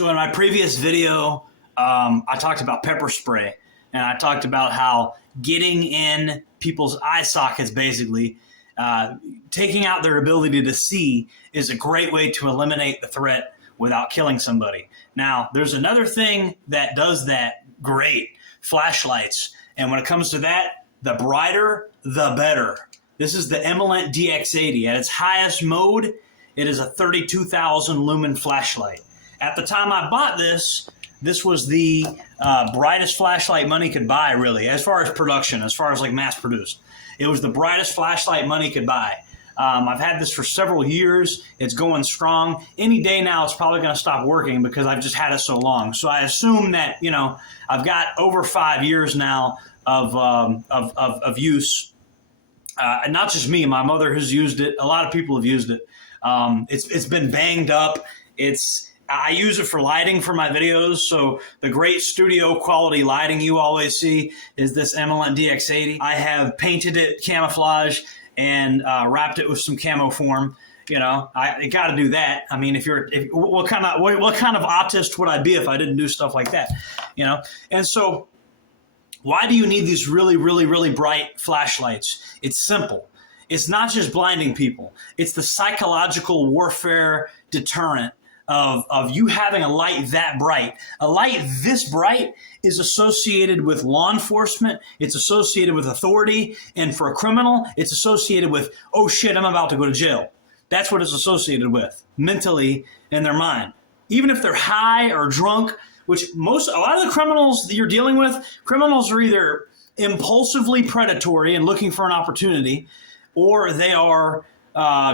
So in my previous video, I talked about pepper spray, and I talked about how getting in people's eye sockets, basically, taking out their ability to see, is a great way to eliminate the threat without killing somebody. Now, there's another thing that does that great: flashlights. And when it comes to that, the brighter, the better. This is the Imalent DX80. At its highest mode, it is a 32,000 lumen flashlight. At the time I bought this, this was the brightest flashlight money could buy, really, as far as production, as far as like mass produced. It was the brightest flashlight money could buy. I've had this for several years. It's going strong. Any day now, it's probably going to stop working because I've just had it so long. So I assume that, you know, I've got over 5 years now of use. And not just me. My mother has used it. A lot of people have used it. It's been banged up. I use it for lighting for my videos. So the great studio quality lighting you always see is this Imalent DX80. I have painted it camouflage and wrapped it with some camo form. You know, I got to do that. I mean, what kind of optist would I be if I didn't do stuff like that? You know, and so why do you need these really, really, really bright flashlights? It's simple. It's not just blinding people. It's the psychological warfare deterrent of you having a light that bright. A light this bright is associated with law enforcement. It's associated with authority. And for a criminal, it's associated with, oh shit, I'm about to go to jail. That's what it's associated with mentally in their mind. Even if they're high or drunk, which a lot of the criminals that you're dealing with, criminals are either impulsively predatory and looking for an opportunity, or they are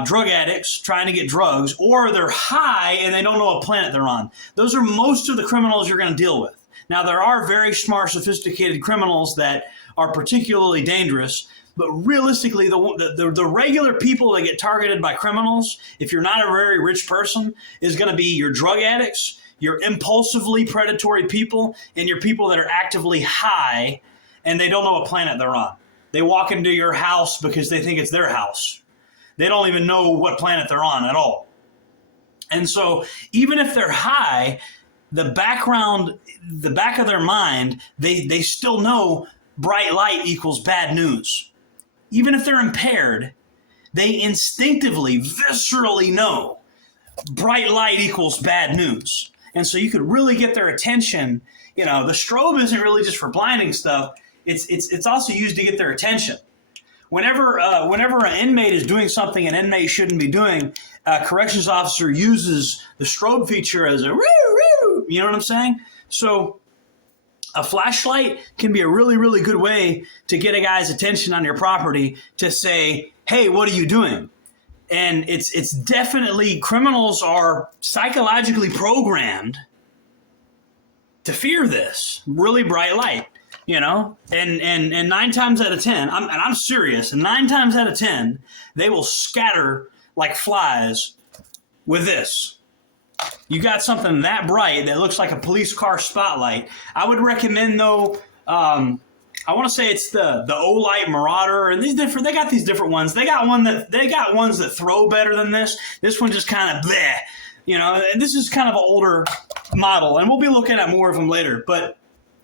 drug addicts trying to get drugs, or they're high and they don't know what planet they're on. Those are most of the criminals you're going to deal with. Now, there are very smart, sophisticated criminals that are particularly dangerous, but realistically, the regular people that get targeted by criminals, if you're not a very rich person, is going to be your drug addicts, your impulsively predatory people, and your people that are actively high and they don't know what planet they're on. They walk into your house because they think it's their house. They don't even know what planet they're on at all. And so even if they're high, the back of their mind, they still know bright light equals bad news. Even if they're impaired, they instinctively, viscerally know bright light equals bad news. And so you could really get their attention. You know, the strobe isn't really just for blinding stuff. It's also used to get their attention. Whenever an inmate is doing something an inmate shouldn't be doing, a corrections officer uses the strobe feature as a woo-woo, you know what I'm saying? So a flashlight can be a really, really good way to get a guy's attention on your property to say, hey, what are you doing? And it's definitely, criminals are psychologically programmed to fear this really bright light. You know, and 9 times out of 10, I'm serious, and 9 times out of 10, they will scatter like flies with this. You got something that bright that looks like a police car spotlight. I would recommend, though, I want to say it's the Olight Marauder, and they got these different ones. They got ones that throw better than this. This one just kind of bleh, you know. This is kind of an older model, and we'll be looking at more of them later, but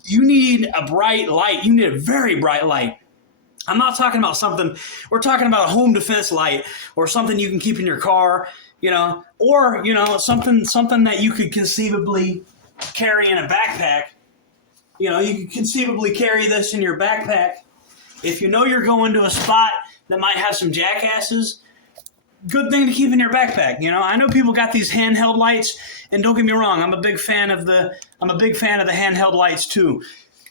you need a bright light. You need a very bright light. I'm not talking about something, we're talking about a home defense light or something you can keep in your car, you know, or, you know, something that you could conceivably carry in a backpack. You know, you could conceivably carry this in your backpack. If you know you're going to a spot that might have some jackasses, good thing to keep in your backpack. You know, I know people got these handheld lights, and don't get me wrong, I'm a big fan of the handheld lights too.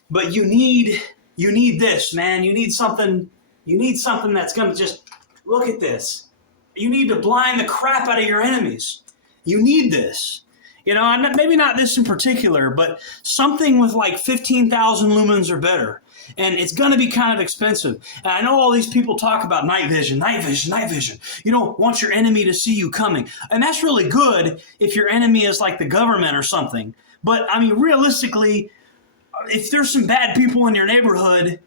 But you need this, man. You need something that's gonna just look at this. You need to blind the crap out of your enemies. You need this. You know, maybe not this in particular, but something with like 15,000 lumens or better. And it's going to be kind of expensive. And I know all these people talk about night vision, night vision, night vision. You don't want your enemy to see you coming. And that's really good if your enemy is like the government or something. But, I mean, realistically, if there's some bad people in your neighborhood,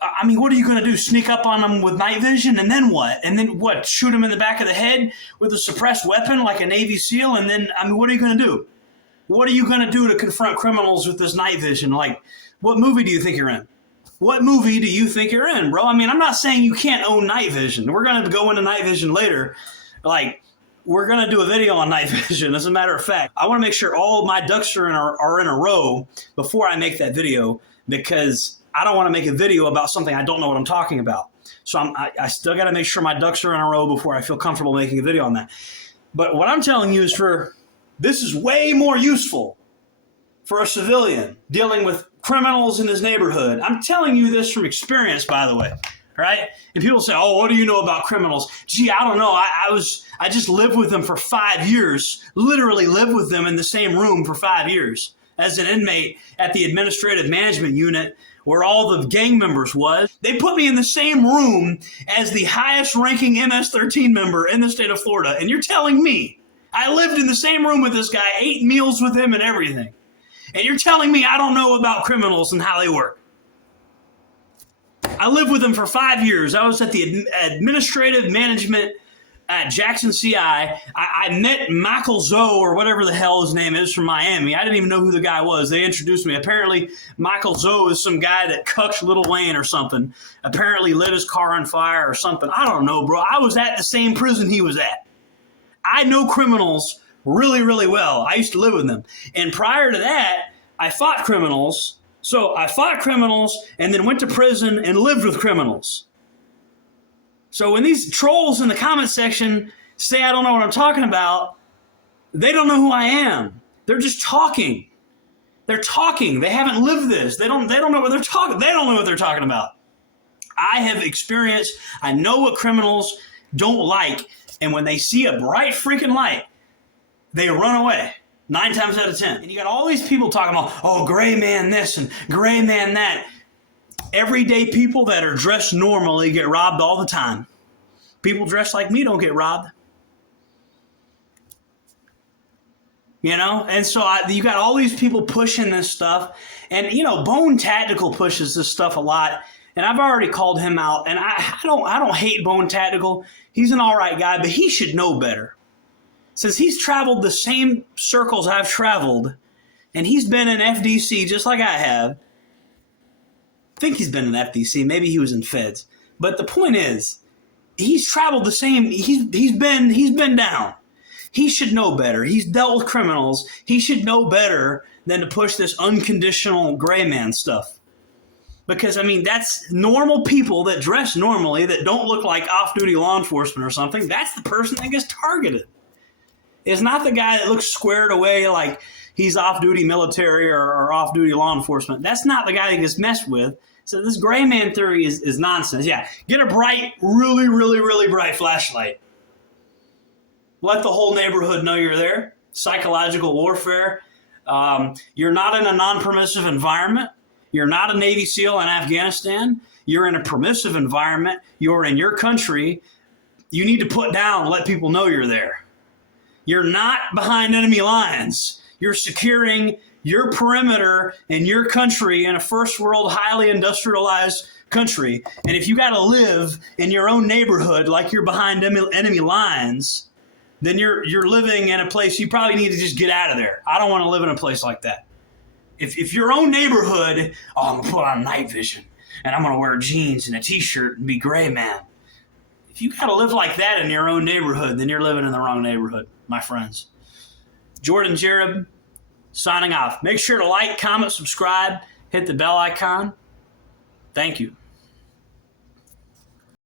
I mean, what are you going to do? Sneak up on them with night vision? And then what? And then what? Shoot them in the back of the head with a suppressed weapon like a Navy SEAL? And then, I mean, what are you going to do? What are you going to do to confront criminals with this night vision? Like, what movie do you think you're in? What movie do you think you're in, bro? I mean, I'm not saying you can't own night vision. We're going to go into night vision later. Like, we're going to do a video on night vision. As a matter of fact, I want to make sure all my ducks are in a row before I make that video, because I don't want to make a video about something I don't know what I'm talking about. So I still got to make sure my ducks are in a row before I feel comfortable making a video on that. But what I'm telling you is this is way more useful for a civilian dealing with criminals in his neighborhood. I'm telling you this from experience, by the way, right? And people say, oh, what do you know about criminals? Gee, I don't know. I just lived with them for 5 years, literally lived with them in the same room for 5 years as an inmate at the administrative management unit where all the gang members was. They put me in the same room as the highest ranking MS-13 member in the state of Florida. And you're telling me I lived in the same room with this guy, ate meals with him and everything. And you're telling me I don't know about criminals and how they work. I lived with them for 5 years. I was at the administrative management at Jackson CI. I met Michael Zoe, or whatever the hell his name is, from Miami. I didn't even know who the guy was. They introduced me. Apparently, Michael Zoe is some guy that cucked Lil Wayne or something. Apparently lit his car on fire or something. I don't know, bro. I was at the same prison he was at. I know criminals really, really well. I used to live with them. And prior to that, I fought criminals. So I fought criminals and then went to prison and lived with criminals. So when these trolls in the comment section say I don't know what I'm talking about, they don't know who I am. They're just talking. They're talking. They haven't lived this. They don't know what they're talking. They don't know what they're talking about. I have experienced. I know what criminals don't like. And when they see a bright freaking light, they run away 9 times out of 10. And you got all these people talking about, oh, gray man this and gray man that. Everyday people that are dressed normally get robbed all the time. People dressed like me don't get robbed. You know? And so you got all these people pushing this stuff. And, you know, Bone Tactical pushes this stuff a lot. And I've already called him out. And I don't hate Bone Tactical. He's an all right guy, but he should know better. Since he's traveled the same circles I've traveled, and he's been in FDC just like I have. I think he's been in FDC. Maybe he was in Feds. But the point is, he's traveled the same. He's been down. He should know better. He's dealt with criminals. He should know better than to push this unconditional gray man stuff. Because, I mean, that's normal people that dress normally, that don't look like off-duty law enforcement or something. That's the person that gets targeted. It's not the guy that looks squared away like he's off-duty military or off-duty law enforcement. That's not the guy that gets messed with. So this gray man theory is nonsense. Yeah, get a bright, really, really, really bright flashlight. Let the whole neighborhood know you're there. Psychological warfare. You're not in a non-permissive environment. You're not a Navy SEAL in Afghanistan. You're in a permissive environment. You're in your country. You need to put down and let people know you're there. You're not behind enemy lines. You're securing your perimeter in your country in a first world, highly industrialized country. And if you got to live in your own neighborhood like you're behind enemy lines, then you're living in a place you probably need to just get out of there. I don't want to live in a place like that. If your own neighborhood, oh, I'm going to put on night vision and I'm going to wear jeans and a t-shirt and be gray man. If you got to live like that in your own neighborhood, then you're living in the wrong neighborhood, my friends. Jordan Jareb, signing off. Make sure to like, comment, subscribe, hit the bell icon. Thank you.